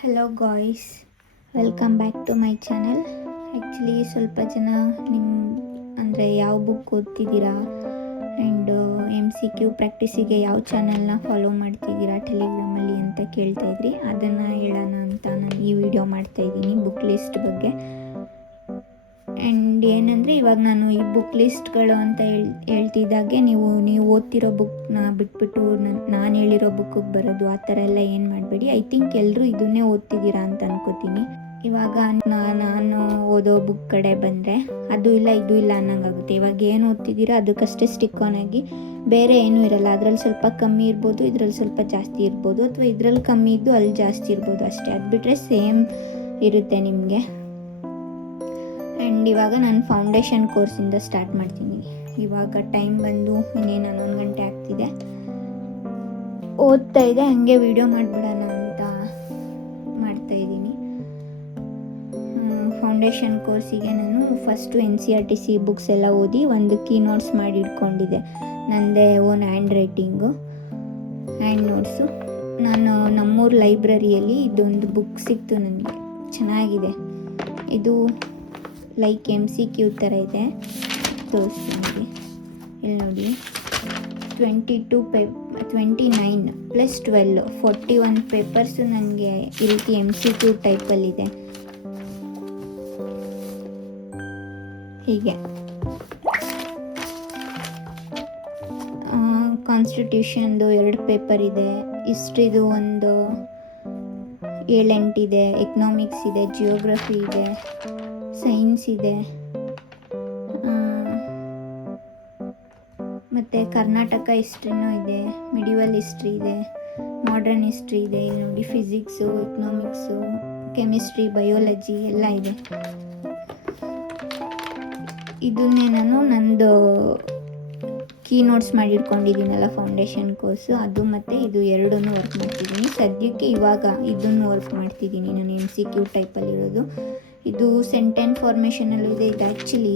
Hello guys, welcome back to my channel. Actually ಸ್ವಲ್ಪ ಜನ ಅಂದರೆ ಯಾವ ಬುಕ್ ಓದ್ತಿದ್ದೀರಾ ಆ್ಯಂಡ್ MCQ ಪ್ರಾಕ್ಟೀಸಿಗೆ ಯಾವ ಚಾನಲ್ನ ಫಾಲೋ ಮಾಡ್ತಿದ್ದೀರಾ ಟೆಲಿಗ್ರಾಮಲ್ಲಿ ಅಂತ ಕೇಳ್ತಾಯಿದ್ರಿ. ಅದನ್ನು ಹೇಳೋಣ ಅಂತ ನಾನು ಈ ವಿಡಿಯೋ ಮಾಡ್ತಾಯಿದ್ದೀನಿ ಬುಕ್ ಲಿಸ್ಟ್ ಬಗ್ಗೆ. ಆ್ಯಂಡ್ ಏನಂದರೆ ಇವಾಗ ನಾನು ಈ ಬುಕ್ ಲಿಸ್ಟ್ಗಳು ಅಂತ ಹೇಳ್ತಿದ್ದಾಗೆ ನೀವು ಓದ್ತಿರೋ ಬುಕ್ನ ಬಿಟ್ಬಿಟ್ಟು ನಾನು ಹೇಳಿರೋ ಬುಕ್ಕಿಗೆ ಬರೋದು ಆ ಥರ ಎಲ್ಲ ಏನು ಮಾಡಬೇಡಿ. ಐ ಥಿಂಕ್ ಎಲ್ಲರೂ ಇದನ್ನೇ ಓದ್ತಿದ್ದೀರಾ ಅಂತ ಅನ್ಕೋತೀನಿ. ಇವಾಗ ನಾನು ಓದೋ ಬುಕ್ ಕಡೆ ಬಂದರೆ ಅದು ಇಲ್ಲ ಇದು ಇಲ್ಲ ಅನ್ನೋಂಗಾಗುತ್ತೆ. ಇವಾಗ ಏನು ಓದ್ತಿದ್ದೀರಾ ಅದಕ್ಕಷ್ಟೇ ಸ್ಟಿಕ್ ಆನ್ ಆಗಿ, ಬೇರೆ ಏನೂ ಇರಲ್ಲ. ಅದರಲ್ಲಿ ಸ್ವಲ್ಪ ಕಮ್ಮಿ ಇರ್ಬೋದು, ಇದರಲ್ಲಿ ಸ್ವಲ್ಪ ಜಾಸ್ತಿ ಇರ್ಬೋದು, ಅಥವಾ ಇದರಲ್ಲಿ ಕಮ್ಮಿ ಇದ್ದು ಅಲ್ಲಿ ಜಾಸ್ತಿ ಇರ್ಬೋದು ಅಷ್ಟೇ. ಅದು ಬಿಟ್ಟರೆ ಸೇಮ್ ಇರುತ್ತೆ ನಿಮಗೆ. ಆ್ಯಂಡ್ ಇವಾಗ ನಾನು ಫೌಂಡೇಶನ್ ಕೋರ್ಸಿಂದ ಸ್ಟಾರ್ಟ್ ಮಾಡ್ತೀನಿ. ಇವಾಗ ಟೈಮ್ ಬಂದು ಇನ್ನೇನು 11 ಗಂಟೆ ಆಗ್ತಿದೆ. ಓದ್ತಾ ಇದೆ, ಹಂಗೆ ವಿಡಿಯೋ ಮಾಡಿಬಿಡೋಣ ಅಂತ ಮಾಡ್ತಾಯಿದ್ದೀನಿ. ಫೌಂಡೇಶನ್ ಕೋರ್ಸಿಗೆ ನಾನು ಫಸ್ಟು NCERT ಬುಕ್ಸ್ ಎಲ್ಲ ಓದಿ ಒಂದು ಕೀ ನೋಟ್ಸ್ ಮಾಡಿ ಇಟ್ಕೊಂಡಿದ್ದೆ. ನನ್ನದೇ own hand writing hand notes. ನಾನು ನಮ್ಮೂರ ಲೈಬ್ರರಿಯಲ್ಲಿ ಇದೊಂದು ಬುಕ್ ಸಿಕ್ತು ನನಗೆ, ಚೆನ್ನಾಗಿದೆ. ಇದು ಲೈಕ್ MCQ ಥರ ಇದೆ, ತೋರಿಸ್ತೀನಿ. ಇಲ್ಲಿ ನೋಡಿ, 29 ಪ್ಲಸ್ 12 41 ಪೇಪರ್ಸು ನನಗೆ ಈ ರೀತಿ MCQ ಟೈಪಲ್ಲಿದೆ. ಹೀಗೆ ಕಾನ್ಸ್ಟಿಟ್ಯೂಷನ್ದು 2 ಪೇಪರ್ ಇದೆ, ಹಿಸ್ಟ್ರಿದು ಒಂದು 7-8 ಇದೆ, ಎಕನಾಮಿಕ್ಸ್ ಇದೆ, ಜಿಯೋಗ್ರಫಿ ಇದೆ, ಸೈನ್ಸ್ ಇದೆ, ಮತ್ತು ಕರ್ನಾಟಕ ಹಿಸ್ಟ್ರಿನೂ ಇದೆ, ಮಿಡಿವಲ್ ಹಿಸ್ಟ್ರಿ ಇದೆ, ಮಾಡ್ರನ್ ಹಿಸ್ಟ್ರಿ ಇದೆ. ಇಲ್ಲಿ ನೋಡಿ, ಫಿಸಿಕ್ಸು, ಎಕನಾಮಿಕ್ಸು, ಕೆಮಿಸ್ಟ್ರಿ, ಬಯೋಲಜಿ ಎಲ್ಲ ಇದೆ. ಇದನ್ನೇ ನಾನು ನಂದು ಕೀ ನೋಟ್ಸ್ ಮಾಡಿಟ್ಕೊಂಡಿದ್ದೀನಲ್ಲ ಫೌಂಡೇಶನ್ ಕೋರ್ಸು, ಅದು ಮತ್ತು ಇದು ಎರಡನ್ನೂ ವರ್ಕ್ ಮಾಡ್ತಿದ್ದೀನಿ ಸದ್ಯಕ್ಕೆ. ಇವಾಗ ಇದನ್ನು ವರ್ಕ್ ಮಾಡ್ತಿದ್ದೀನಿ ನಾನು, MCQ ಟೈಪಲ್ಲಿರೋದು. ಇದು ಸೆಂಟೆನ್ಸ್ ಫಾರ್ಮೇಷನಲ್ಲೂ ಇದೆ. ಇದು ಆ್ಯಕ್ಚುಲಿ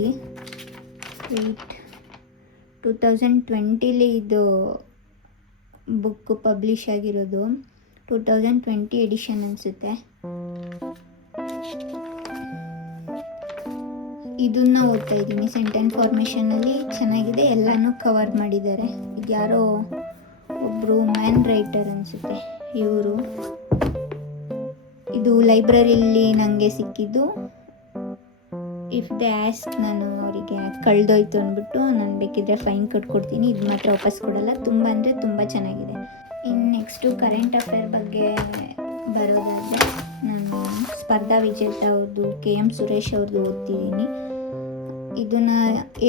2020 ಇದು ಬುಕ್ ಪಬ್ಲಿಷ್ ಆಗಿರೋದು, 2020 ಎಡಿಷನ್ ಅನಿಸುತ್ತೆ. ಇದನ್ನ ಓದ್ತಾ ಇದ್ದೀನಿ. ಸೆಂಟೆನ್ಸ್ ಫಾರ್ಮೇಷನಲ್ಲಿ ಚೆನ್ನಾಗಿದೆ, ಎಲ್ಲನೂ ಕವರ್ ಮಾಡಿದ್ದಾರೆ. ಇದು ಯಾರೋ ಒಬ್ಬರು ಮ್ಯಾನ್ ರೈಟರ್ ಅನಿಸುತ್ತೆ ಇವರು. ಇದು ಲೈಬ್ರರಿಲಿ ನನಗೆ ಸಿಕ್ಕಿದ್ದು. ಇಫ್ ದೇ ಆಸ್ಕ್, ನಾನು ಅವರಿಗೆ ಕಳೆದೋಯ್ತು ಅಂದ್ಬಿಟ್ಟು ನಾನು ಬೇಕಿದ್ರೆ ಫೈನ್ ಕಟ್ಕೊಡ್ತೀನಿ. ಇದು ಮಾತ್ರ ವಾಪಸ್ ಕೊಡಲ್ಲ. ತುಂಬ ಅಂದರೆ ತುಂಬ ಚೆನ್ನಾಗಿದೆ. ಇನ್ನು ನೆಕ್ಸ್ಟು ಕರೆಂಟ್ ಅಫೇರ್ ಬಗ್ಗೆ ಬರೋದಾದರೆ, ನಾನು ಸ್ಪರ್ಧಾ ವಿಜೇತ ಅವ್ರದ್ದು KM ಸುರೇಶ್ ಅವ್ರದ್ದು ಓದ್ತಿದ್ದೀನಿ. ಇದನ್ನು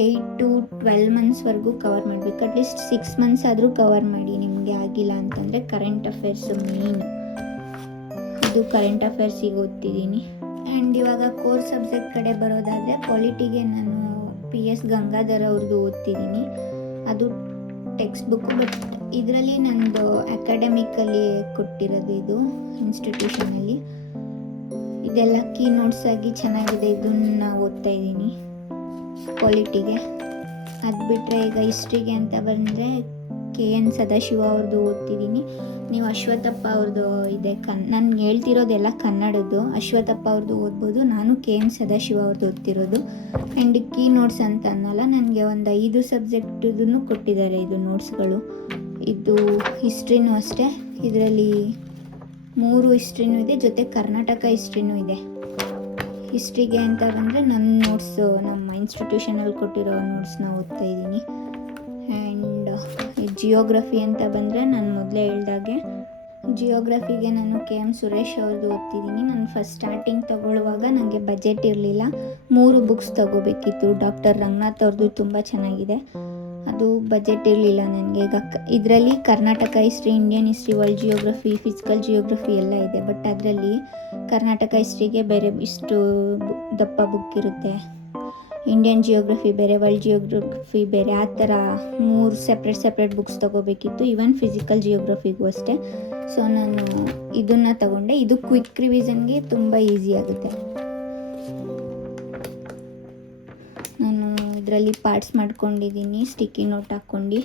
8 to 12 ಮಂತ್ಸ್ವರೆಗೂ ಕವರ್ ಮಾಡಬೇಕು. ಅಟ್ಲೀಸ್ಟ್ 6 ಮಂತ್ಸ್ ಆದರೂ ಕವರ್ ಮಾಡಿ. ನಿಮಗೆ ಆಗಿಲ್ಲ ಅಂತಂದರೆ ಕರೆಂಟ್ ಅಫೇರ್ಸು ಮೇನ್. ಇದು ಕರೆಂಟ್ ಅಫೇರ್ಸಿಗೆ ಓದ್ತಿದ್ದೀನಿ. ಆ್ಯಂಡ್ ಇವಾಗ ಕೋರ್ ಸಬ್ಜೆಕ್ಟ್ ಕಡೆ ಬರೋದಾದರೆ, ಪಾಲಿಟಿಗೆ ನಾನು PS ಗಂಗಾಧರ್ ಅವ್ರದ್ದು ಓದ್ತಿದ್ದೀನಿ. ಅದು ಟೆಕ್ಸ್ಟ್ ಬುಕ್, ಬಟ್ ಇದರಲ್ಲಿ ನಂದು ಅಕಾಡೆಮಿಕಲ್ಲಿ ಕೊಟ್ಟಿರೋದು, ಇದು ಇನ್ಸ್ಟಿಟ್ಯೂಷನಲ್ಲಿ. ಇದೆಲ್ಲ ಕೀ ನೋಟ್ಸ್ ಆಗಿ ಚೆನ್ನಾಗಿದೆ. ಇದನ್ನು ಓದ್ತಾ ಇದ್ದೀನಿ ಪಾಲಿಟಿಗೆ. ಅದು ಬಿಟ್ಟರೆ ಈಗ ಹಿಸ್ಟ್ರಿಗೆ ಅಂತ ಬಂದರೆ KN ಸದಾಶಿವ ಅವ್ರದ್ದು ಓದ್ತಿದ್ದೀನಿ. ನೀವು ಅಶ್ವಥಪ್ಪ ಅವ್ರದ್ದು ಇದೆ, ನಾನು ಹೇಳ್ತಿರೋದೆಲ್ಲ ಕನ್ನಡದ್ದು. ಅಶ್ವಥಪ್ಪ ಅವ್ರದ್ದು ಓದ್ಬೋದು. ನಾನು KN ಸದಾಶಿವ ಅವ್ರದ್ದು ಓದ್ತಿರೋದು. ಆ್ಯಂಡ್ ಕೀ ನೋಟ್ಸ್ ಅಂತ ಅನ್ನೋಲ್ಲ, ನನಗೆ ಒಂದು 5 ಸಬ್ಜೆಕ್ಟನ್ನು ಕೊಟ್ಟಿದ್ದಾರೆ ಇದು ನೋಟ್ಸ್ಗಳು. ಇದು ಹಿಸ್ಟ್ರಿನೂ ಅಷ್ಟೇ, ಇದರಲ್ಲಿ 3 ಹಿಸ್ಟ್ರಿನೂ ಇದೆ, ಜೊತೆ ಕರ್ನಾಟಕ ಹಿಸ್ಟ್ರಿನೂ ಇದೆ. ಹಿಸ್ಟ್ರಿಗೆ ಅಂತ ಬಂದರೆ ನನ್ನ ನೋಟ್ಸು, ನಮ್ಮ ಇನ್ಸ್ಟಿಟ್ಯೂಷನಲ್ಲಿ ಕೊಟ್ಟಿರೋ ನೋಟ್ಸ್ನ ಓದ್ತಾ ಇದ್ದೀನಿ. ಆ್ಯಂಡ್ ಜಿಯೋಗ್ರಫಿ ಅಂತ ಬಂದರೆ ನಾನು ಮೊದಲೇ ಹೇಳ್ದಾಗೆ ಜಿಯೋಗ್ರಫಿಗೆ ನಾನು KM ಸುರೇಶ್ ಅವ್ರದ್ದು ಓದ್ತಿದ್ದೀನಿ. ನಾನು ಫಸ್ಟ್ ಸ್ಟಾರ್ಟಿಂಗ್ ತೊಗೊಳ್ಳುವಾಗ ನನಗೆ ಬಜೆಟ್ ಇರಲಿಲ್ಲ, 3 ಬುಕ್ಸ್ ತೊಗೋಬೇಕಿತ್ತು. ಡಾಕ್ಟರ್ ರಂಗನಾಥ್ ಅವ್ರದ್ದು ತುಂಬ ಚೆನ್ನಾಗಿದೆ, ಅದು ಬಜೆಟ್ ಇರಲಿಲ್ಲ ನನಗೆ. ಈಗ ಇದರಲ್ಲಿ Karnataka history, Indian history, world geography, physical geography ಎಲ್ಲ ಇದೆ. ಬಟ್ ಅದರಲ್ಲಿ ಕರ್ನಾಟಕ ಹಿಸ್ಟ್ರಿಗೆ ಬೇರೆ ಇಷ್ಟು ದಪ್ಪ ಬುಕ್ ಇರುತ್ತೆ, ಇಂಡಿಯನ್ ಜಿಯೋಗ್ರಫಿ ಬೇರೆ, ವರ್ಲ್ಡ್ ಜಿಯೋಗ್ರಫಿ ಬೇರೆ, ಆ ಥರ 3 ಸಪ್ರೇಟ್ ಬುಕ್ಸ್ ತೊಗೋಬೇಕಿತ್ತು. ಈವನ್ ಫಿಸಿಕಲ್ ಜಿಯೋಗ್ರಫಿಗೂ ಅಷ್ಟೇ. ಸೊ ನಾನು ಇದನ್ನು ತಗೊಂಡೆ. ಇದು ಕ್ವಿಕ್ ರಿವಿಷನ್ಗೆ ತುಂಬ ಈಸಿ ಆಗುತ್ತೆ. ನಾನು ಇದರಲ್ಲಿ ಪಾರ್ಟ್ಸ್ ಮಾಡ್ಕೊಂಡಿದ್ದೀನಿ, ಸ್ಟಿಕ್ಕಿ ನೋಟ್ ಹಾಕ್ಕೊಂಡು.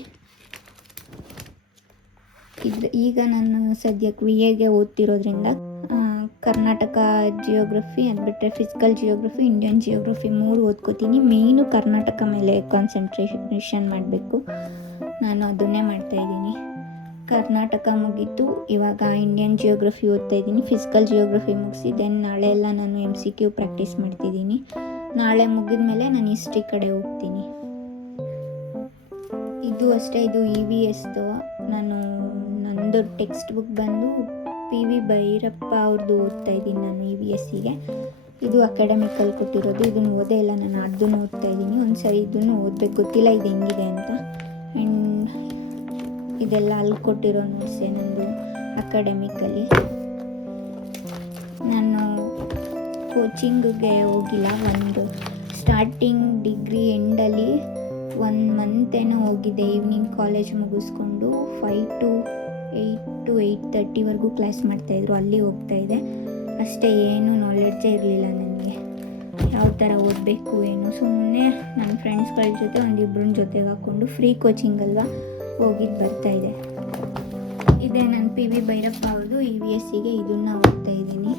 ಈಗ ನಾನು ಸದ್ಯಕ್ಕೆ VAಗೆ ಓದ್ತಿರೋದ್ರಿಂದ ಕರ್ನಾಟಕ ಜಿಯೋಗ್ರಫಿ, ಅದು ಬಿಟ್ಟರೆ ಫಿಸಿಕಲ್ ಜಿಯೋಗ್ರಫಿ, ಇಂಡಿಯನ್ ಜಿಯೋಗ್ರಫಿ 3 ಓದ್ಕೋತೀನಿ. ಮೇಯ್ನು ಕರ್ನಾಟಕ ಮೇಲೆ ಕಾನ್ಸಂಟ್ರೇಷನ್ ಮಾಡಬೇಕು. ನಾನು ಅದನ್ನೇ ಮಾಡ್ತಾಯಿದ್ದೀನಿ. ಕರ್ನಾಟಕ ಮುಗೀತು, ಇವಾಗ ಇಂಡಿಯನ್ ಜಿಯೋಗ್ರಫಿ ಓದ್ತಾಯಿದ್ದೀನಿ. ಫಿಸಿಕಲ್ ಜಿಯೋಗ್ರಫಿ ಮುಗಿಸಿ ದೆನ್ ನಾಳೆ ಎಲ್ಲ ನಾನು MCQ ಪ್ರಾಕ್ಟೀಸ್ ಮಾಡ್ತಿದ್ದೀನಿ. ನಾಳೆ ಮುಗಿದ ಮೇಲೆ ನಾನು ಹಿಸ್ಟ್ರಿ ಕಡೆ ಹೋಗ್ತೀನಿ. ಇದು ಅಷ್ಟೇ, ಇದು EVSದು. ನಂದು ಟೆಕ್ಸ್ಟ್ ಬುಕ್ ಬಂದು PV ಭೈರಪ್ಪ ಅವ್ರದ್ದು ಓದ್ತಾಯಿದ್ದೀನಿ ನಾನು EVSಗೆ. ಇದು ಅಕಾಡೆಮಿಕಲ್ಲಿ ಕೊಟ್ಟಿರೋದು. ಇದನ್ನು ಓದೇ ಇಲ್ಲ ನಾನು, ಅದನ್ನು ಓದ್ತಾಯಿದ್ದೀನಿ. ಒಂದು ಸರಿ ಇದನ್ನು ಓದಬೇಕು, ಗೊತ್ತಿಲ್ಲ ಇದು ಹೆಂಗಿದೆ ಅಂತ. ಆ್ಯಂಡ್ ಇದೆಲ್ಲ ಅಲ್ಲಿ ಕೊಟ್ಟಿರೋ ನೋಟ್ಸೇ ನಂದು ಅಕಾಡೆಮಿಕಲ್ಲಿ. ನಾನು ಕೋಚಿಂಗಿಗೆ ಹೋಗಿಲ್ಲ. ಒಂದು ಸ್ಟಾರ್ಟಿಂಗ್ ಡಿಗ್ರಿ ಎಂಡಲ್ಲಿ 1 ಮಂತ್ ಏನೋ ಹೋಗಿದ್ದೆ. ಈವ್ನಿಂಗ್ ಕಾಲೇಜ್ ಮುಗಿಸ್ಕೊಂಡು 5 to 8:30ವರೆಗೂ ಕ್ಲಾಸ್ ಮಾಡ್ತಾಯಿದ್ರು, ಅಲ್ಲಿ ಹೋಗ್ತಾಯಿದ್ದೆ ಅಷ್ಟೇ. ಏನೂ ನಾಲೆಡ್ಜೇ ಇರಲಿಲ್ಲ ನನಗೆ, ಯಾವ ಥರ ಓದಬೇಕು ಏನು. ಸುಮ್ಮನೆ ನನ್ನ ಫ್ರೆಂಡ್ಸ್ಗಳ ಜೊತೆ ಒಂದಿಬ್ಬರನ್ನ ಜೊತೆಗೆ ಹಾಕ್ಕೊಂಡು ಫ್ರೀ ಕೋಚಿಂಗ್ ಅಲ್ವಾ ಹೋಗಿದ್ದು ಬರ್ತಾಯಿದ್ದೆ. ಇದೇ ನನ್ನ PV ಭೈರಪ್ಪ ಅವ್ರದ್ದು EVSಗೆ, ಇದನ್ನು ಓದ್ತಾಯಿದ್ದೀನಿ.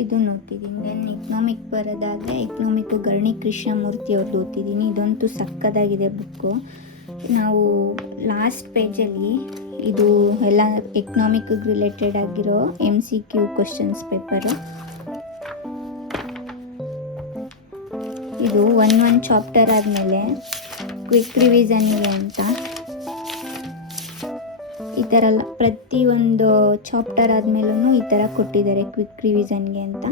ಇದನ್ನು ಓದ್ತಿದ್ದೀನಿ. ದೆನ್ ಎಕನಾಮಿಕ್ ಬರೋದಾದರೆ ಎಕನಾಮಿಕ್ಕು ಗರಣಿ ಕೃಷ್ಣಮೂರ್ತಿ ಅವ್ರದ್ದು ಓದ್ತಿದ್ದೀನಿ. ಇದಂತೂ ಸಕ್ಕತ್ತಾಗಿದೆ ಬುಕ್ಕು. ನಾವು ಲಾಸ್ಟ್ ಪೇಜಲ್ಲಿ ಇದು ಎಲ್ಲ ಎಕನಾಮಿಕ್ಗೆ ರಿಲೇಟೆಡ್ ಆಗಿರೋ MCQ ಕ್ವಶನ್ಸ್ ಪೇಪರು. ಇದು ಒಂದು ಚಾಪ್ಟರ್ ಆದಮೇಲೆ ಕ್ವಿಕ್ ರಿವಿಷನ್ಗೆ ಅಂತ ಈ ಥರ ಪ್ರತಿಯೊಂದು ಚಾಪ್ಟರ್ ಆದಮೇಲೂ ಈ ಥರ ಕೊಟ್ಟಿದ್ದಾರೆ ಕ್ವಿಕ್ ರಿವಿಷನ್ಗೆ ಅಂತ.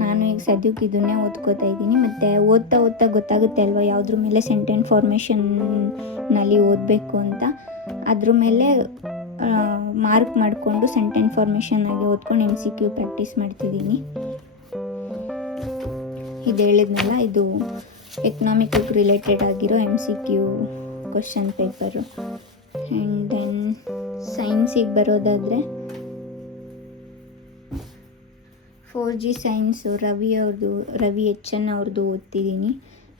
ನಾನು ಈಗ ಸದ್ಯಕ್ಕೆ ಇದನ್ನೇ ಓದ್ಕೋತಾ ಇದ್ದೀನಿ. ಮತ್ತು ಓದ್ತಾ ಗೊತ್ತಾಗುತ್ತೆ ಅಲ್ವಾ ಯಾವುದ್ರ ಮೇಲೆ ಸೆಂಟೆನ್ಸ್ ಫಾರ್ಮೇಷನ್ನಲ್ಲಿ ಓದಬೇಕು ಅಂತ. ಅದ್ರ ಮೇಲೆ ಮಾರ್ಕ್ ಮಾಡಿಕೊಂಡು ಸೆಂಟೆನ್ಸ್ ಫಾರ್ಮೇಷನ್ ಆಗಿ ಓದ್ಕೊಂಡು MCQ ಪ್ರಾಕ್ಟೀಸ್ ಮಾಡ್ತಿದ್ದೀನಿ. ಇದು ಹೇಳಿದ್ನಲ್ಲ, ಇದು ಎಕನಾಮಿಕ್ ರಿಲೇಟೆಡ್ ಆಗಿರೋ MCQ question paper. And then ಸೈನ್ಸಿಗೆ ಬರೋದಾದರೆ 4G ಸೈನ್ಸು ರವಿ HN ಅವ್ರದ್ದು ಓದ್ತಿದ್ದೀನಿ.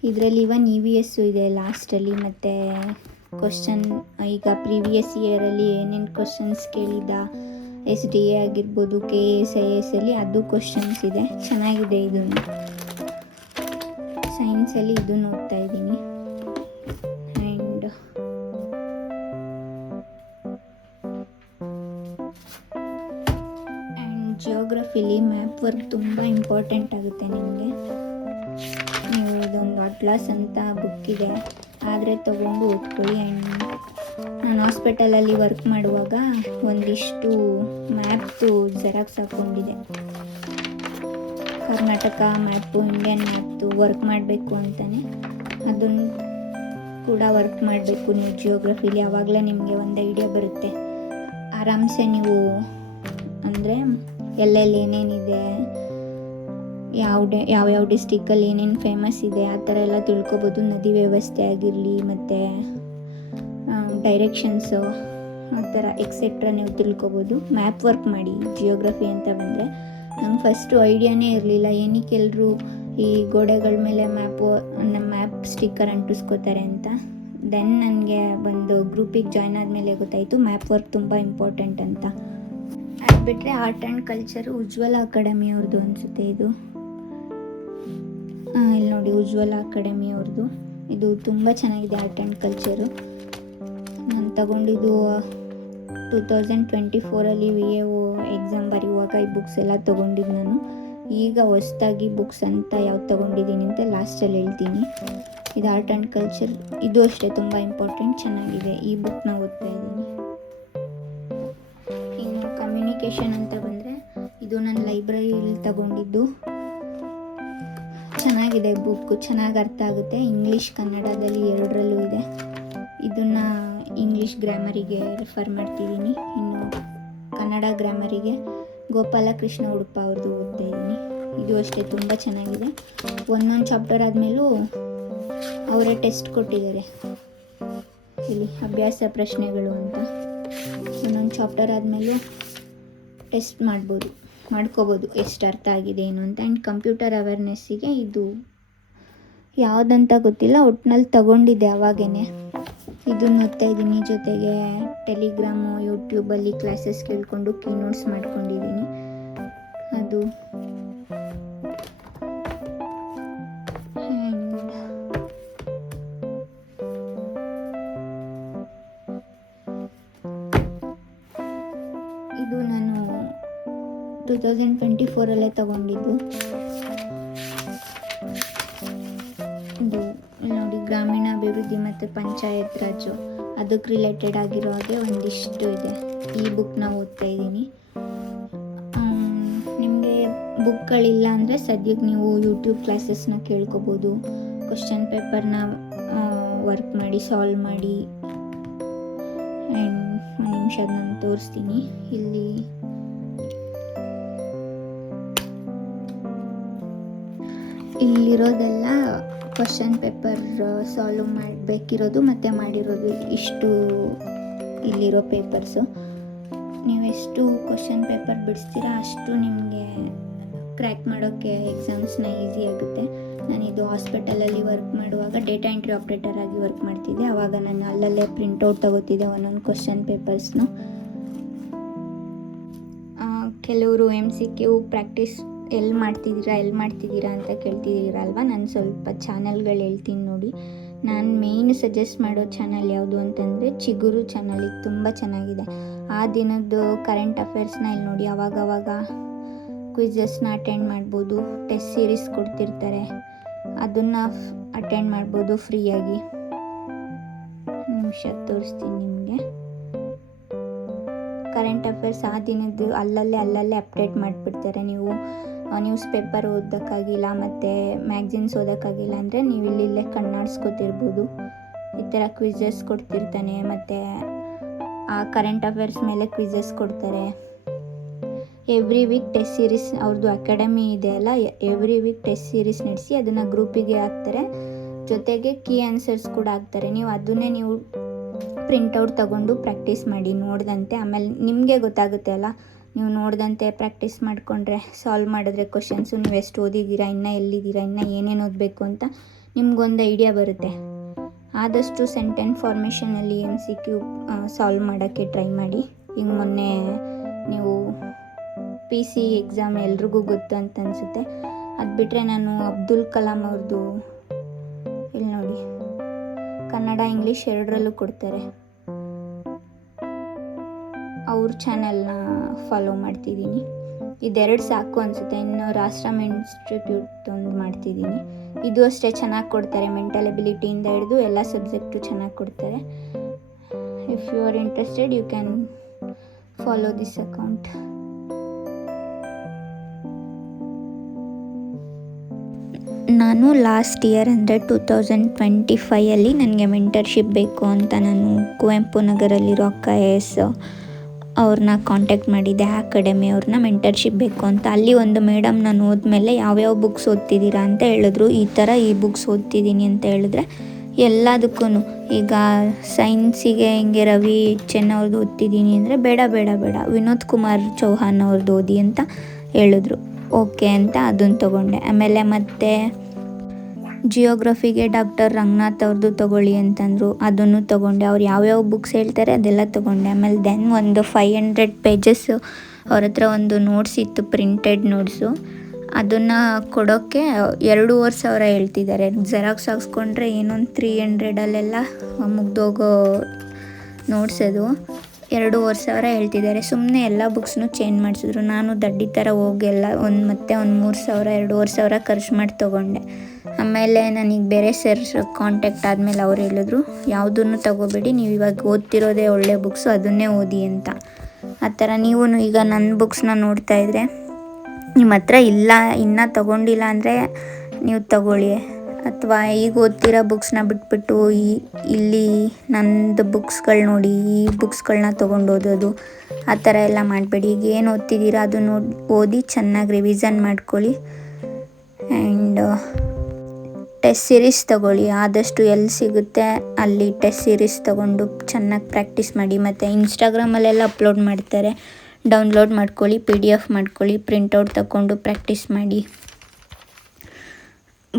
ಇದರಲ್ಲಿ ಇವನ್ EVS ಇದೆ ಲಾಸ್ಟಲ್ಲಿ. ಮತ್ತು ಕ್ವಶನ್ ಈಗ ಪ್ರೀವಿಯಸ್ ಇಯರಲ್ಲಿ ಏನೇನು ಕ್ವಶನ್ಸ್ ಕೇಳಿದ SDA ಆಗಿರ್ಬೋದು, KS IAS ಅಲ್ಲಿ ಅದು ಕ್ವಶನ್ಸ್ ಇದೆ. ಚೆನ್ನಾಗಿದೆ. ಇದನ್ನು ಸೈನ್ಸಲ್ಲಿ ಇದನ್ನು ಓದ್ತಾ ಇದ್ದೀನಿ. ಆ್ಯಂಡ್ ಜಿಯೋಗ್ರಫಿಲಿ ಮ್ಯಾಪ್ ವರ್ಕ್ ತುಂಬ ಇಂಪಾರ್ಟೆಂಟ್ ಆಗುತ್ತೆ ನಿಮಗೆ. ನೀವು ಇದೊಂದು ಅಟ್ಲಾಸ್ ಅಂತ ಬುಕ್ ಇದೆ, ಆದರೆ ತೊಗೊಂಡು ಓದ್ಕೊಳ್ಳಿ. ಆ್ಯಂಡ್ ನಾನು ಹಾಸ್ಪಿಟಲಲ್ಲಿ ವರ್ಕ್ ಮಾಡುವಾಗ ಒಂದಿಷ್ಟು ಮ್ಯಾಪ್ದು ಜೆರಾಕ್ಸ್ ಹಾಕ್ಕೊಂಡಿದೆ. ಕರ್ನಾಟಕ ಮ್ಯಾಪು, ಇಂಡಿಯನ್ ಮ್ಯಾಪ್ದು ವರ್ಕ್ ಮಾಡಬೇಕು ಅಂತಲೇ. ಅದನ್ನು ಕೂಡ ವರ್ಕ್ ಮಾಡಬೇಕು ನೀವು ಜಿಯೋಗ್ರಫಿಲಿ. ಆವಾಗಲೇ ನಿಮಗೆ ಒಂದು ಐಡಿಯಾ ಬರುತ್ತೆ. ಆರಾಮ್ಸೆ ನೀವು ಅಂದರೆ ಎಲ್ಲೆಲ್ಲಿ ಏನೇನಿದೆ, ಯಾವ್ಯಾವ ಡಿಸ್ಟಿಕಲ್ಲಿ ಏನೇನು ಫೇಮಸ್ ಇದೆ ಆ ಥರ ಎಲ್ಲ ತಿಳ್ಕೊಬೋದು. ನದಿ ವ್ಯವಸ್ಥೆ ಆಗಿರಲಿ, ಮತ್ತು ಡೈರೆಕ್ಷನ್ಸು ಆ ಥರ ಎಕ್ಸೆಟ್ರಾ ನೀವು ತಿಳ್ಕೊಬೋದು. ಮ್ಯಾಪ್ ವರ್ಕ್ ಮಾಡಿ ಜಿಯೋಗ್ರಫಿ ಅಂತ ಬಂದರೆ. ನಂಗೆ ಫಸ್ಟು ಐಡಿಯಾನೇ ಇರಲಿಲ್ಲ ಏನಕ್ಕೆ ಎಲ್ಲರೂ ಈ ಗೋಡೆಗಳ ಮೇಲೆ ಮ್ಯಾಪ್ ಸ್ಟಿಕ್ಕರ್ ಅಂಟಿಸ್ಕೋತಾರೆ ಅಂತ. ದೆನ್ ನನಗೆ ಒಂದು ಗ್ರೂಪಿಗೆ ಜಾಯ್ನ್ ಆದಮೇಲೆ ಗೊತ್ತಾಯಿತು ಮ್ಯಾಪ್ ವರ್ಕ್ ತುಂಬ ಇಂಪಾರ್ಟೆಂಟ್ ಅಂತ. ಅದು ಬಿಟ್ಟರೆ art and culture Ujjwala academy ಅವ್ರದ್ದು ಅನಿಸುತ್ತೆ ಇದು. ಇಲ್ಲಿ ನೋಡಿ, ಉಜ್ವಲ ಅಕಾಡೆಮಿ ಅವ್ರದ್ದು. ಇದು ತುಂಬ ಚೆನ್ನಾಗಿದೆ ಆರ್ಟ್ ಆ್ಯಂಡ್ ಕಲ್ಚರು. ನಾನು ತಗೊಂಡಿದ್ದು 2024 VAO ಎಕ್ಸಾಮ್ ಬರೆಯುವಾಗ ಈ ಬುಕ್ಸ್ ಎಲ್ಲ ತೊಗೊಂಡಿದ್ದು ನಾನು. ಈಗ ಹೊಸದಾಗಿ ಬುಕ್ಸ್ ಅಂತ ಯಾವ್ದು ತೊಗೊಂಡಿದ್ದೀನಿ ಅಂತ ಲಾಸ್ಟಲ್ಲಿ ಹೇಳ್ತೀನಿ. ಇದು ಆರ್ಟ್ ಆ್ಯಂಡ್ ಕಲ್ಚರ್, ಇದು ಅಷ್ಟೇ ತುಂಬ ಇಂಪಾರ್ಟೆಂಟ್, ಚೆನ್ನಾಗಿದೆ. ಈ ಬುಕ್ನ ಓದ್ತಾ ಇದ್ದೀನಿ. ಇನ್ನು ಕಮ್ಯುನಿಕೇಷನ್ ಅಂತ ಬಂದರೆ ಇದು ನನ್ನ ಲೈಬ್ರರಿಯಲ್ಲಿ ತಗೊಂಡಿದ್ದು. ಚೆನ್ನಾಗಿದೆ ಬುಕ್ಕು, ಚೆನ್ನಾಗಿ ಅರ್ಥ ಆಗುತ್ತೆ. ಇಂಗ್ಲೀಷ್ ಕನ್ನಡದಲ್ಲಿ ಎರಡರಲ್ಲೂ ಇದೆ. ಇದನ್ನು ಇಂಗ್ಲೀಷ್ ಗ್ರಾಮರಿಗೆ ರೆಫರ್ ಮಾಡ್ತಿದ್ದೀನಿ. ಇನ್ನು ಕನ್ನಡ ಗ್ರಾಮರಿಗೆ ಗೋಪಾಲಕೃಷ್ಣ ಉಡುಪ ಅವ್ರದ್ದು ಓದ್ತಾ ಇದ್ದೀನಿ. ಇದು ಅಷ್ಟೇ ತುಂಬ ಚೆನ್ನಾಗಿದೆ. ಒಂದೊಂದು ಚಾಪ್ಟರ್ ಆದಮೇಲೂ ಅವರೇ ಟೆಸ್ಟ್ ಕೊಟ್ಟಿದ್ದಾರೆ. ಇಲ್ಲಿ ಅಭ್ಯಾಸ ಪ್ರಶ್ನೆಗಳು ಅಂತ ಒಂದೊಂದು ಚಾಪ್ಟರ್ ಆದಮೇಲೂ ಟೆಸ್ಟ್ ಮಾಡ್ಕೋಬೋದು ಎಷ್ಟು ಅರ್ಥ ಆಗಿದೆ ಏನು ಅಂತ. ಆ್ಯಂಡ್ ಕಂಪ್ಯೂಟರ್ ಅವೇರ್ನೆಸ್ಸಿಗೆ ಇದು ಯಾವುದಂತ ಗೊತ್ತಿಲ್ಲ, ಒಟ್ಟಿನಲ್ಲಿ ತಗೊಂಡಿದ್ದೆ ಅವಾಗೇ. ಇದನ್ನು ಓದ್ತಾ ಇದ್ದೀನಿ. ಜೊತೆಗೆ ಟೆಲಿಗ್ರಾಮು, ಯೂಟ್ಯೂಬಲ್ಲಿ ಕ್ಲಾಸಸ್ ಕೇಳಿಕೊಂಡು ಕೀನೋಟ್ಸ್ ಮಾಡ್ಕೊಂಡಿದ್ದೀನಿ. ಅದು ಇದು ನಾನು 2024 ತಗೊಂಡಿದ್ದು. ಇದು ನೋಡಿ, ಗ್ರಾಮೀಣಾಭಿವೃದ್ಧಿ ಮತ್ತು ಪಂಚಾಯತ್ ರಾಜು ಅದಕ್ಕೆ ರಿಲೇಟೆಡ್ ಆಗಿರೋ ಹಾಗೆ ಒಂದಿಷ್ಟು ಇದೆ. ಈ ಬುಕ್ನ ಓದ್ತಾ ಇದ್ದೀನಿ. ನಿಮಗೆ ಬುಕ್ಗಳಿಲ್ಲ ಅಂದರೆ ಸದ್ಯಕ್ಕೆ ನೀವು ಯೂಟ್ಯೂಬ್ ಕ್ಲಾಸಸ್ನ ಕೇಳ್ಕೊಬೋದು. ಕ್ವಶನ್ ಪೇಪರ್ನ ವರ್ಕ್ ಮಾಡಿ ಸಾಲ್ವ್ ಮಾಡಿ. ಆ್ಯಂಡ್ ಒಂದು ನಿಮಿಷ ನಾನು ತೋರಿಸ್ತೀನಿ. ಇಲ್ಲಿರೋದೆಲ್ಲ ಕ್ವಶನ್ ಪೇಪರ್ ಸಾಲ್ವ್ ಮಾಡಬೇಕಿರೋದು ಮತ್ತು ಮಾಡಿರೋದು. ಇಷ್ಟು ಇಲ್ಲಿರೋ ಪೇಪರ್ಸು. ನೀವೆಷ್ಟು ಕ್ವಶನ್ ಪೇಪರ್ ಬಿಡಿಸ್ತೀರಾ ಅಷ್ಟು ನಿಮಗೆ ಕ್ರ್ಯಾಕ್ ಮಾಡೋಕ್ಕೆ ಎಕ್ಸಾಮ್ಸ್ನ ಈಸಿ ಆಗುತ್ತೆ. ನಾನಿದು ಹಾಸ್ಪಿಟಲಲ್ಲಿ ವರ್ಕ್ ಮಾಡುವಾಗ ಡೇಟಾ ಎಂಟ್ರಿ ಆಪ್ರೇಟರ್ ಆಗಿ ವರ್ಕ್ ಮಾಡ್ತಿದ್ದೆ. ಆವಾಗ ನಾನು ಅಲ್ಲಲ್ಲೇ ಪ್ರಿಂಟೌಟ್ ತಗೋತಿದ್ದೆ ಒಂದೊಂದು ಕ್ವಶನ್ ಪೇಪರ್ಸ್ನು. ಕೆಲವರು MCQ ಪ್ರಾಕ್ಟೀಸ್ ಎಲ್ಲಿ ಮಾಡ್ತಿದ್ದೀರಾ ಅಂತ ಕೇಳ್ತಿದ್ದೀರಲ್ವ. ನಾನು ಸ್ವಲ್ಪ ಚಾನಲ್ಗಳು ಹೇಳ್ತೀನಿ ನೋಡಿ. ನಾನು ಮೇಯ್ನ್ ಸಜೆಸ್ಟ್ ಮಾಡೋ ಚಾನಲ್ ಯಾವುದು ಅಂತಂದರೆ ಚಿಗುರು ಚಾನಲ್. ಇದು ತುಂಬ ಚೆನ್ನಾಗಿದೆ. ಆ ದಿನದ್ದು ಕರೆಂಟ್ ಅಫೇರ್ಸ್ನ ಇಲ್ಲಿ ನೋಡಿ. ಅವಾಗವಾಗ ಕ್ವಿಝಸ್ನ ಅಟೆಂಡ್ ಮಾಡ್ಬೋದು. ಟೆಸ್ಟ್ ಸೀರೀಸ್ ಕೊಡ್ತಿರ್ತಾರೆ, ಅದನ್ನು ಅಟೆಂಡ್ ಮಾಡ್ಬೋದು ಫ್ರೀಯಾಗಿ. ನಿಮಿಷ ತೋರಿಸ್ತೀನಿ ನಿಮಗೆ. ಕರೆಂಟ್ ಅಫೇರ್ಸ್ ಆ ದಿನದ್ದು ಅಲ್ಲಲ್ಲೇ ಅಪ್ಡೇಟ್ ಮಾಡಿಬಿಡ್ತಾರೆ. ನೀವು ನ್ಯೂಸ್ ಪೇಪರ್ ಓದೋಕ್ಕಾಗಿಲ್ಲ ಮತ್ತು ಮ್ಯಾಗ್ಝಿನ್ಸ್ ಓದೋಕ್ಕಾಗಿಲ್ಲ ಅಂದರೆ ನೀವು ಇಲ್ಲೇ ಕಣ್ಣಾಡಿಸ್ಕೊತಿರ್ಬೋದು. ಈ ಥರ ಕ್ವಿಝಸ್ ಕೊಡ್ತಿರ್ತಾನೆ ಮತ್ತು ಆ ಕರೆಂಟ್ ಅಫೇರ್ಸ್ ಮೇಲೆ ಕ್ವಿಝಸ್ ಕೊಡ್ತಾರೆ. ಎವ್ರಿ ವೀಕ್ ಟೆಸ್ಟ್ ಸೀರೀಸ್ ಅವ್ರದ್ದು ಅಕಾಡೆಮಿ ಇದೆ ಅಲ್ಲ, ಎವ್ರಿ ವೀಕ್ ಟೆಸ್ಟ್ ಸೀರೀಸ್ ನಡೆಸಿ ಅದನ್ನು ಗ್ರೂಪಿಗೆ ಹಾಕ್ತಾರೆ. ಜೊತೆಗೆ ಕೀ ಆನ್ಸರ್ಸ್ ಕೂಡ ಹಾಕ್ತಾರೆ. ನೀವು ಅದನ್ನೇ ನೀವು ಪ್ರಿಂಟೌಟ್ ತಗೊಂಡು ಪ್ರಾಕ್ಟೀಸ್ ಮಾಡಿ ನೋಡ್ದಂತೆ. ಆಮೇಲೆ ನಿಮಗೆ ಗೊತ್ತಾಗುತ್ತೆ ಅಲ್ಲ, ನೀವು ನೋಡ್ದಂತೆ ಪ್ರಾಕ್ಟೀಸ್ ಮಾಡಿಕೊಂಡ್ರೆ, ಸಾಲ್ವ್ ಮಾಡಿದ್ರೆ ಕ್ವಶನ್ಸು ನೀವು ಎಷ್ಟು ಓದಿದ್ದೀರಾ, ಇನ್ನೂ ಎಲ್ಲಿದ್ದೀರಾ, ಇನ್ನೂ ಏನೇನು ಓದಬೇಕು ಅಂತ ನಿಮ್ಗೊಂದು ಐಡಿಯಾ ಬರುತ್ತೆ. ಆದಷ್ಟು ಸೆಂಟೆನ್ಸ್ ಫಾರ್ಮೇಷನಲ್ಲಿ MCQ ಸಾಲ್ವ್ ಮಾಡೋಕ್ಕೆ ಟ್ರೈ ಮಾಡಿ. ಈಗ ಮೊನ್ನೆ ನೀವು PC ಎಕ್ಸಾಮ್ ಎಲ್ರಿಗೂ ಗೊತ್ತು ಅಂತ ಅನಿಸುತ್ತೆ. ಅದು ಬಿಟ್ಟರೆ ನಾನು ಅಬ್ದುಲ್ ಕಲಾಂ ಅವ್ರದ್ದು ಇಲ್ಲಿ ನೋಡಿ, ಕನ್ನಡ ಇಂಗ್ಲೀಷ್ ಎರಡರಲ್ಲೂ ಕೊಡ್ತಾರೆ. ಅವ್ರ ಚಾನಲ್ನ ಫಾಲೋ ಮಾಡ್ತಿದ್ದೀನಿ. ಇದೆರಡು ಸಾಕು ಅನಿಸುತ್ತೆ. ಇನ್ನು ರಾಷ್ಟ್ರಮ್ ಇನ್ಸ್ಟಿಟ್ಯೂಟ್ ಒಂದು ಮಾಡ್ತಿದ್ದೀನಿ. ಇದು ಅಷ್ಟೇ ಚೆನ್ನಾಗಿ ಕೊಡ್ತಾರೆ. ಮೆಂಟಲ್ ಎಬಿಲಿಟಿಯಿಂದ ಹಿಡಿದು ಎಲ್ಲ ಸಬ್ಜೆಕ್ಟು ಚೆನ್ನಾಗಿ ಕೊಡ್ತಾರೆ. If you are interested you can follow this account. ನಾನು ಲಾಸ್ಟ್ ಇಯರ್ ಅಂದರೆ 2025 ನನಗೆ ಮೆಂಟರ್ಶಿಪ್ ಬೇಕು ಅಂತ ನಾನು ಕುವೆಂಪು ನಗರಲ್ಲಿರೋ KS ಅವ್ರನ್ನ ಕಾಂಟ್ಯಾಕ್ಟ್ ಮಾಡಿದ್ದೆ. ಅಕಾಡೆಮಿ ಅವ್ರನ್ನ ಮೆಂಟರ್ಶಿಪ್ ಬೇಕು ಅಂತ. ಅಲ್ಲಿ ಒಂದು ಮೇಡಮ್ ನಾನು ಹೋದ್ಮೇಲೆ ಯಾವ್ಯಾವ ಬುಕ್ಸ್ ಓದ್ತಿದ್ದೀರಾ ಅಂತ ಹೇಳಿದ್ರು. ಈ ಥರ ಈ ಬುಕ್ಸ್ ಓದ್ತಿದ್ದೀನಿ ಅಂತ ಹೇಳಿದ್ರೆ ಎಲ್ಲದಕ್ಕೂ. ಈಗ ಸೈನ್ಸಿಗೆ ಹಿಂಗೆ ರವಿ ಚೆನ್ನವ್ರದ್ದು ಓದ್ತಿದ್ದೀನಿ ಅಂದರೆ ಬೇಡ ವಿನೋದ್ ಕುಮಾರ್ ಚೌಹಾನ್ ಅವ್ರದ್ದು ಓದಿ ಅಂತ ಹೇಳಿದ್ರು. ಓಕೆ ಅಂತ ಅದನ್ನು ತೊಗೊಂಡೆ. ಆಮೇಲೆ ಮತ್ತೆ ಜಿಯೋಗ್ರಫಿಗೆ ಡಾಕ್ಟರ್ ರಂಗನಾಥ್ ಅವ್ರದ್ದು ತೊಗೊಳ್ಳಿ ಅಂತಂದರು, ಅದನ್ನು ತೊಗೊಂಡೆ. ಅವ್ರು ಯಾವ್ಯಾವ ಬುಕ್ಸ್ ಹೇಳ್ತಾರೆ ಅದೆಲ್ಲ ತೊಗೊಂಡೆ. ಆಮೇಲೆ ದೆನ್ ಒಂದು 500 ಪೇಜಸ್ ಅವ್ರ ಹತ್ರ ಒಂದು ನೋಟ್ಸ್ ಇತ್ತು, ಪ್ರಿಂಟೆಡ್ ನೋಟ್ಸು. ಅದನ್ನು ಕೊಡೋಕ್ಕೆ 2,500 ಹೇಳ್ತಿದ್ದಾರೆ. ಜೆರಾಕ್ಸ್ ಹಾಕ್ಸ್ಕೊಂಡ್ರೆ ಏನೊಂದು 300 ಮುಗ್ದೋಗೋ ನೋಟ್ಸ್ ಅದು. 2,500 ಹೇಳ್ತಿದ್ದಾರೆ. ಸುಮ್ಮನೆ ಎಲ್ಲ ಬುಕ್ಸ್ನು ಚೇಂಜ್ ಮಾಡಿಸಿದ್ರು. ನಾನು ದಡ್ಡಿ ಥರ ಹೋಗೆಲ್ಲ ಮತ್ತೆ ಒಂದು 3,000 2,500 ಖರ್ಚು ಮಾಡಿ ತೊಗೊಂಡೆ. ಆಮೇಲೆ ನನಗೆ ಬೇರೆ ಸರ್ ಕಾಂಟ್ಯಾಕ್ಟ್ ಆದಮೇಲೆ ಅವ್ರು ಹೇಳಿದ್ರು, ಯಾವುದನ್ನು ತೊಗೋಬೇಡಿ, ನೀವು ಇವಾಗ ಓದ್ತಿರೋದೇ ಒಳ್ಳೆ ಬುಕ್ಸು, ಅದನ್ನೇ ಓದಿ ಅಂತ. ಆ ಥರ ನೀವು ಈಗ ನನ್ನ ಬುಕ್ಸ್ನ ನೋಡ್ತಾ ಇದ್ದರೆ ನಿಮ್ಮ ಹತ್ರ ಇನ್ನೂ ತೊಗೊಂಡಿಲ್ಲ ಅಂದರೆ ನೀವು ತೊಗೊಳ್ಳಿ. ಅಥವಾ ಈಗ ಓದ್ತಿರೋ ಬುಕ್ಸ್ನ ಬಿಟ್ಬಿಟ್ಟು ಇಲ್ಲಿ ನನ್ನದು ಬುಕ್ಸ್ಗಳು ನೋಡಿ ಈ ಬುಕ್ಸ್ಗಳನ್ನ ತೊಗೊಂಡು ಓದೋದು ಆ ಥರ ಎಲ್ಲ ಮಾಡಬೇಡಿ. ಈಗ ಏನು ಓದ್ತಿದ್ದೀರಾ ಅದು ಓದಿ ಚೆನ್ನಾಗಿ ರಿವಿಷನ್ ಮಾಡ್ಕೊಳ್ಳಿ. ಆ್ಯಂಡ್ ಟೆಸ್ಟ್ ಸೀರೀಸ್ ತೊಗೊಳ್ಳಿ. ಆದಷ್ಟು ಎಲ್ಲಿ ಸಿಗುತ್ತೆ ಅಲ್ಲಿ ಟೆಸ್ಟ್ ಸೀರೀಸ್ ತೊಗೊಂಡು ಚೆನ್ನಾಗಿ ಪ್ರಾಕ್ಟೀಸ್ ಮಾಡಿ. ಮತ್ತು ಇನ್ಸ್ಟಾಗ್ರಾಮಲ್ಲೆಲ್ಲ ಅಪ್ಲೋಡ್ ಮಾಡ್ತಾರೆ, ಡೌನ್ಲೋಡ್ ಮಾಡ್ಕೊಳ್ಳಿ, PDF ಮಾಡ್ಕೊಳ್ಳಿ, ಪ್ರಿಂಟೌಟ್ ತಗೊಂಡು ಪ್ರಾಕ್ಟೀಸ್ ಮಾಡಿ.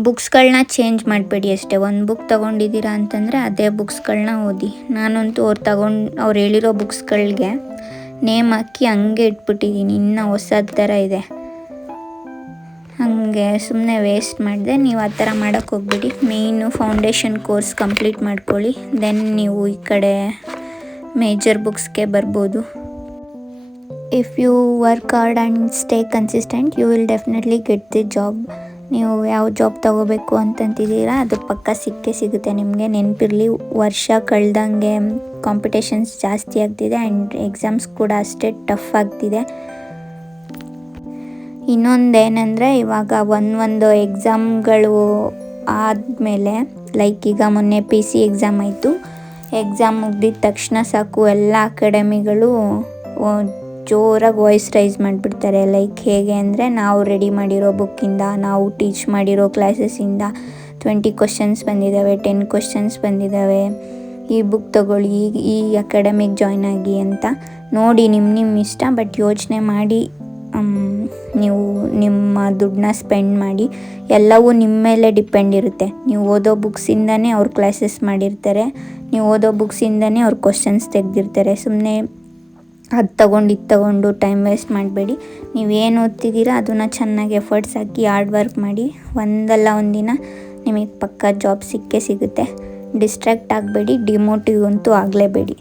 ಬುಕ್ಸ್ಗಳನ್ನ ಚೇಂಜ್ ಮಾಡಬೇಡಿ ಅಷ್ಟೇ. ಒಂದು ಬುಕ್ ತೊಗೊಂಡಿದ್ದೀರಾ ಅಂತಂದರೆ ಅದೇ ಬುಕ್ಸ್ಗಳನ್ನ ಓದಿ. ನಾನಂತೂ ಅವ್ರು ಹೇಳಿರೋ ಬುಕ್ಸ್ಗಳಿಗೆ ನೇಮ್ ಹಾಕಿ ಹಂಗೆ ಇಟ್ಬಿಟ್ಟಿದ್ದೀನಿ, ಇನ್ನೂ ಹೊಸದ ಥರ ಇದೆ. ಹಾಗೆ ಸುಮ್ಮನೆ ವೇಸ್ಟ್ ಮಾಡಿದೆ. ನೀವು ಆ ಥರ ಮಾಡೋಕ್ಕೆ ಹೋಗ್ಬಿಡಿ. ಮೇಯ್ನು ಫೌಂಡೇಶನ್ ಕೋರ್ಸ್ ಕಂಪ್ಲೀಟ್ ಮಾಡ್ಕೊಳ್ಳಿ, ದೆನ್ ನೀವು ಈ ಕಡೆ ಮೇಜರ್ ಬುಕ್ಸ್ಗೆ ಬರ್ಬೋದು. If you work hard and stay consistent you will definitely get the job. ನೀವು ಯಾವ ಜಾಬ್ ತೊಗೋಬೇಕು ಅಂತಂತಿದ್ದೀರಾ ಅದು ಪಕ್ಕ ಸಿಗುತ್ತೆ ನಿಮಗೆ. ನೆನಪಿರಲಿ, ವರ್ಷ ಕಳೆದಂಗೆ ಕಾಂಪಿಟೇಷನ್ಸ್ ಜಾಸ್ತಿ ಆಗ್ತಿದೆ ಆ್ಯಂಡ್ ಎಕ್ಸಾಮ್ಸ್ ಕೂಡ ಅಷ್ಟೇ ಟಫ್ ಆಗ್ತಿದೆ. ಇನ್ನೊಂದೇನೆಂದರೆ, ಇವಾಗ ಒಂದು ಎಕ್ಸಾಮ್ಗಳು ಆದಮೇಲೆ, ಲೈಕ್ ಈಗ ಮೊನ್ನೆ PC ಎಕ್ಸಾಮ್ ಆಯಿತು. ಎಕ್ಸಾಮ್ ಮುಗ್ದಿದ ತಕ್ಷಣ ಸಾಕು ಎಲ್ಲ ಅಕಾಡೆಮಿಗಳು ಜೋರಾಗಿ ವಾಯ್ಸ್ ರೈಸ್ ಮಾಡಿಬಿಡ್ತಾರೆ. ಲೈಕ್ ಹೇಗೆ ಅಂದರೆ, ನಾವು ರೆಡಿ ಮಾಡಿರೋ ಬುಕ್ಕಿಂದ, ನಾವು ಟೀಚ್ ಮಾಡಿರೋ ಕ್ಲಾಸಸ್ಸಿಂದ 20 ಕ್ವಶನ್ಸ್ ಬಂದಿದ್ದಾವೆ, 10 ಕ್ವಶನ್ಸ್ ಬಂದಿದ್ದಾವೆ, ಈ ಬುಕ್ ತೊಗೊಳ್ಳಿ, ಈ ಅಕಾಡೆಮಿಗೆ ಜಾಯ್ನ್ ಆಗಿ ಅಂತ. ನೋಡಿ, ನಿಮ್ಮ ಇಷ್ಟ, ಬಟ್ ಯೋಚನೆ ಮಾಡಿ ನೀವು ನಿಮ್ಮ ದುಡ್ಡನ್ನ ಸ್ಪೆಂಡ್ ಮಾಡಿ. ಎಲ್ಲವೂ ನಿಮ್ಮ ಮೇಲೆ ಡಿಪೆಂಡ್ ಇರುತ್ತೆ. ನೀವು ಓದೋ ಬುಕ್ಸಿಂದನೇ ಅವ್ರು ಕ್ಲಾಸಸ್ ಮಾಡಿರ್ತಾರೆ, ನೀವು ಓದೋ ಬುಕ್ಸಿಂದನೇ ಅವ್ರು ಕ್ವಶನ್ಸ್ ತೆಗೆದಿರ್ತಾರೆ. ಸುಮ್ಮನೆ ಅದು ತಗೊಂಡು ಟೈಮ್ ವೇಸ್ಟ್ ಮಾಡಬೇಡಿ. ನೀವೇನು ಓದ್ತಿದ್ದೀರಾ ಅದನ್ನು ಚೆನ್ನಾಗಿ ಎಫರ್ಟ್ಸ್ ಹಾಕಿ ಹಾರ್ಡ್ ವರ್ಕ್ ಮಾಡಿ. ಒಂದಲ್ಲ ಒಂದಿನ ನಿಮಗೆ ಪಕ್ಕಾ ಜಾಬ್ ಸಿಗುತ್ತೆ. ಡಿಸ್ಟ್ರ್ಯಾಕ್ಟ್ ಆಗಬೇಡಿ, ಡಿಮೋಟಿವ್ ಅಂತೂ ಆಗಲೇಬೇಡಿ,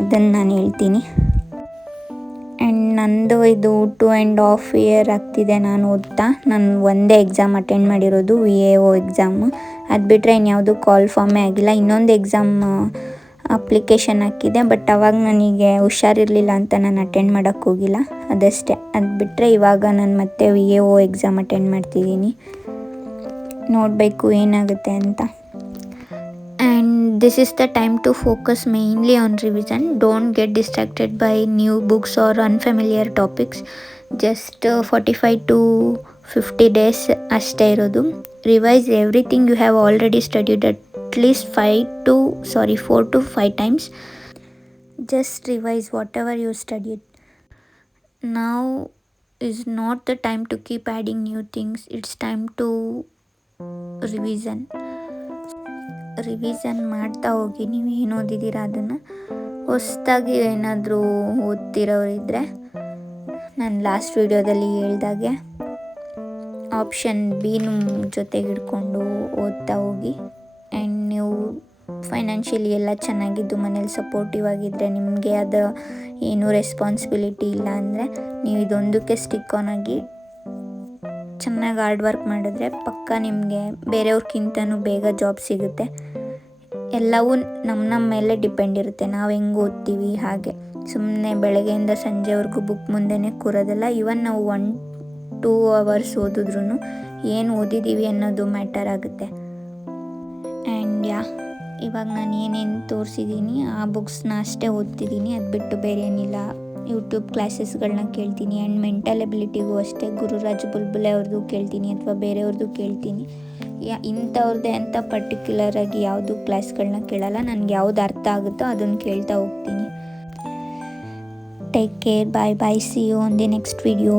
ಅದನ್ನು ನಾನು ಹೇಳ್ತೀನಿ. ಆ್ಯಂಡ್ ನಂದು ಇದು 2.5 ಇಯರ್ ಆಗ್ತಿದೆ ನಾನು ಓದ್ತಾ. ನಾನು ಒಂದೇ ಎಕ್ಸಾಮ್ ಅಟೆಂಡ್ ಮಾಡಿರೋದು, VAO ಎಕ್ಸಾಮು. ಅದು ಬಿಟ್ಟರೆ ಇನ್ಯಾವುದು ಕಾಲ್ ಫಾರ್ಮೇ ಆಗಿಲ್ಲ. ಇನ್ನೊಂದು ಎಕ್ಸಾಮ್ ಅಪ್ಲಿಕೇಶನ್ ಹಾಕಿದೆ, ಬಟ್ ಅವಾಗ ನನಗೆ ಹುಷಾರಿರಲಿಲ್ಲ ಅಂತ ನಾನು ಅಟೆಂಡ್ ಮಾಡೋಕ್ಕೆ ಹೋಗಿಲ್ಲ, ಅದಷ್ಟೇ. ಅದು ಬಿಟ್ಟರೆ ಇವಾಗ ನಾನು ಮತ್ತೆ VAO ಎಕ್ಸಾಮ್ ಅಟೆಂಡ್ ಮಾಡ್ತಿದ್ದೀನಿ. ನೋಡಬೇಕು ಏನಾಗುತ್ತೆ ಅಂತ. And this is the time to focus mainly on revision. Don't get distracted by new books or unfamiliar topics. Just 45 to 50 days ಅಷ್ಟೇ ಇರೋದು. Revise everything you have already studied at least 4 to 5 times. Just revise whatever you studied. Now is not the time to keep adding new things. It's time to revision ಮಾಡ್ತಾ ಹೋಗಿ. ನೀವು ಏನು ಓದಿದ್ದೀರಾ ಅದನ್ನು. ಹೊಸದಾಗಿ ಏನಾದರೂ ಓದ್ತಿರೋರಿದ್ದರೆ, ನಾನು ಲಾಸ್ಟ್ ವಿಡಿಯೋದಲ್ಲಿ ಹೇಳ್ದಾಗೆ ಆಪ್ಷನ್ B ಜೊತೆಗೆ ಹಿಡ್ಕೊಂಡು ಓದ್ತಾ ಹೋಗಿ. ಆ್ಯಂಡ್ ನೀವು ಫೈನಾನ್ಷಿಯಲಿ ಎಲ್ಲ ಚೆನ್ನಾಗಿದ್ದು, ಮನೇಲಿ ಸಪೋರ್ಟಿವ್ ಆಗಿದ್ದರೆ, ನಿಮಗೆ ಅದು ಏನೂ ರೆಸ್ಪಾನ್ಸಿಬಿಲಿಟಿ ಇಲ್ಲ ಅಂದರೆ, ನೀವು ಇದೊಂದಕ್ಕೆ ಸ್ಟಿಕ್ ಆನ್ ಆಗಿ ಚೆನ್ನಾಗಿ ಹಾರ್ಡ್ ವರ್ಕ್ ಮಾಡಿದ್ರೆ ಪಕ್ಕ ನಿಮಗೆ ಬೇರೆಯವ್ರಿಗಿಂತನೂ ಬೇಗ ಜಾಬ್ ಸಿಗುತ್ತೆ. ಎಲ್ಲವೂ ನಮ್ಮ ಮೇಲೆ ಡಿಪೆಂಡ್ ಇರುತ್ತೆ, ನಾವು ಹೆಂಗೆ ಓದ್ತೀವಿ ಹಾಗೆ. ಸುಮ್ಮನೆ ಬೆಳಗ್ಗೆಯಿಂದ ಸಂಜೆವರೆಗೂ ಬುಕ್ ಮುಂದೆನೇ ಕೂರೋದಲ್ಲ. ಇವನ್ ನಾವು 1-2 hours ಓದಿದ್ರೂ ಏನು ಓದಿದ್ದೀವಿ ಅನ್ನೋದು ಮ್ಯಾಟರ್ ಆಗುತ್ತೆ. ಆ್ಯಂಡ್ ಇವಾಗ ನಾನು ಏನೇನು ತೋರಿಸಿದ್ದೀನಿ ಆ ಬುಕ್ಸ್ನ ಅಷ್ಟೇ ಓದ್ತಿದ್ದೀನಿ, ಅದು ಬಿಟ್ಟು ಬೇರೆ ಏನಿಲ್ಲ. ಯೂಟ್ಯೂಬ್ ಕ್ಲಾಸಸ್ಗಳನ್ನ ಕೇಳ್ತೀನಿ. ಆ್ಯಂಡ್ ಮೆಂಟಲ್ ಎಬಿಲಿಟಿಗೂ ಅಷ್ಟೇ ಗುರುರಾಜ್ ಬುಲ್ಬುಲೆ ಅವ್ರದ್ದು ಕೇಳ್ತೀನಿ ಅಥವಾ ಬೇರೆಯವ್ರದ್ದು ಕೇಳ್ತೀನಿ. ಇಂಥವ್ರದ್ದೇ ಅಂತ ಪರ್ಟಿಕ್ಯುಲರಾಗಿ ಯಾವುದು ಕ್ಲಾಸ್ಗಳನ್ನ ಕೇಳಲ್ಲ. ನನಗೆ ಯಾವುದು ಅರ್ಥ ಆಗುತ್ತೋ ಅದನ್ನು ಕೇಳ್ತಾ ಹೋಗ್ತೀನಿ. Take care, bye, see you on the next video.